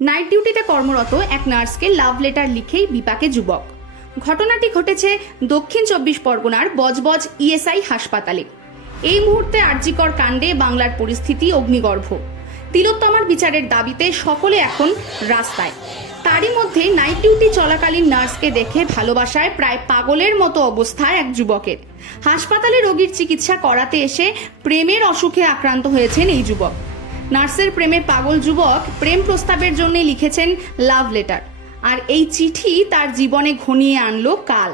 Night ডিউটিতে কর্মরত এক নার্সকে লাভ লেটার লিখেই বিপাকে যুবক। ঘটনাটি ঘটেছে দক্ষিণ চব্বিশ পরগনার বজবজ ইএসআই হাসপাতালে। এই মুহূর্তে আর্জিকর কাণ্ডে বাংলার পরিস্থিতি অগ্নিগর্ভ। তিলোত্তমার বিচারের দাবিতে সকলে এখন রাস্তায়। তারই মধ্যে নাইট ডিউটি চলাকালীন নার্সকে দেখে ভালোবাসায় প্রায় পাগলের মতো অবস্থা এক যুবকের। হাসপাতালে রোগীর চিকিৎসা করাতে এসে প্রেমের অসুখে আক্রান্ত হয়েছেন এই যুবক। নার্সের প্রেমে পাগল যুবক প্রেম প্রস্তাবের জন্য লিখেছেন লাভ লেটার। আর এই চিঠি তার জীবনে ঘনিয়ে আনলো কাল।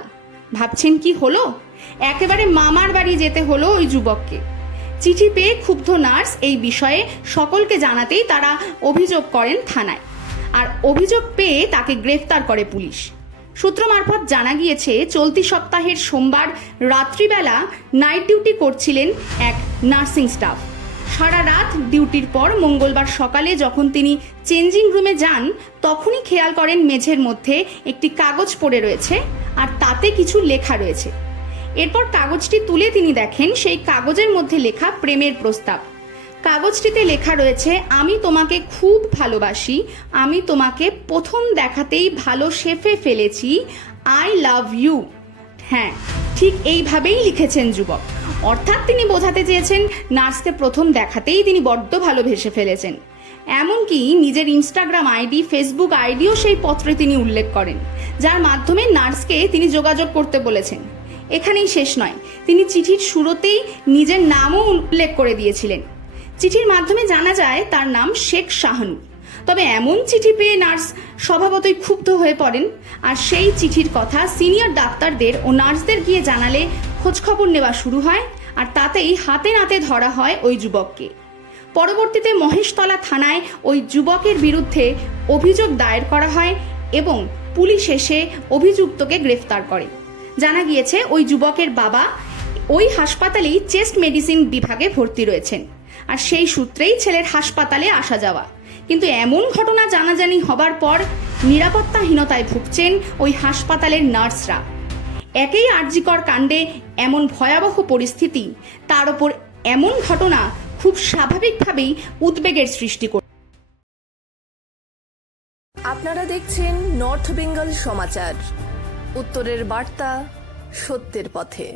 ভাবছেন কি হলো? একেবারে মামার বাড়ি যেতে হলো ওই যুবককে। চিঠি পেয়ে ক্ষুব্ধ নার্স এই বিষয়ে সকলকে জানাতেই তারা অভিযোগ করেন থানায়। আর অভিযোগ পেয়ে তাকে গ্রেফতার করে পুলিশ। সূত্র মারফত জানা গিয়েছে, চলতি সপ্তাহের সোমবার রাত্রিবেলা নাইট ডিউটি করছিলেন এক নার্সিং স্টাফ। সারা রাত ডিউটির পর মঙ্গলবার সকালে যখন তিনি চেঞ্জিং রুমে যান, তখনই খেয়াল করেন মেঝের মধ্যে একটি কাগজ পড়ে রয়েছে আর তাতে কিছু লেখা রয়েছে। এরপর কাগজটি তুলে তিনি দেখেন সেই কাগজের মধ্যে লেখা প্রেমের প্রস্তাব। কাগজটিতে লেখা রয়েছে, আমি তোমাকে খুব ভালোবাসি, আমি তোমাকে প্রথম দেখাতেই ভালো শেফে ফেলেছি, আই লাভ ইউ। হ্যাঁ ঠিক এইভাবেই লিখেছেন যুবক। অর্থাৎ তিনি বোঝাতে চেয়েছেন, নার্সকে প্রথম দেখাতেই তিনি বড্ড ভালোবেসে ফেলেছেন। এমনকি নিজের ইনস্টাগ্রাম আইডি, ফেসবুক আইডিও সেই পত্রে তিনি উল্লেখ করেন, যার মাধ্যমে নার্সকে তিনি যোগাযোগ করতে বলেছেন। এখানেই শেষ নয়, তিনি চিঠির শুরুতেই নিজের নামও উল্লেখ করে দিয়েছিলেন। চিঠির মাধ্যমে জানা যায়, তার নাম শেখ শাহানু তবে এমন চিঠি পেয়ে নার্স স্বভাবতই ক্ষুব্ধ হয়ে পড়েন। আর সেই চিঠির কথা সিনিয়র ডাক্তারদের ও নার্সদের গিয়ে জানালে খোঁজখবর নেওয়া শুরু হয়, আর তাতেই হাতে নাতে ধরা হয় ওই যুবককে। পরবর্তীতে মহেশতলা থানায় ওই যুবকের বিরুদ্ধে অভিযোগ দায়ের করা হয় এবং পুলিশ এসে অভিযুক্তকে গ্রেফতার করে। জানা গিয়েছে, ওই যুবকের বাবা ওই হাসপাতালেই চেস্ট মেডিসিন বিভাগে ভর্তি রয়েছেন। আর সেই সূত্রেই ছেলের হাসপাতালে আসা যাওয়া। কিন্তু এমন ঘটনা জানাজানি হবার পর নিরাপত্তাহীনতায় ভুগছেন ওই হাসপাতালের নার্সরা। একেই আর্জিকর কাণ্ডে এমন ভয়াবহ পরিস্থিতি, তার ওপর এমন ঘটনা খুব স্বাভাবিকভাবেই উদ্বেগের সৃষ্টি করে আপনারা দেখছেন নর্থ বেঙ্গল সমাচার। উত্তরের বার্তা সত্যের পথে।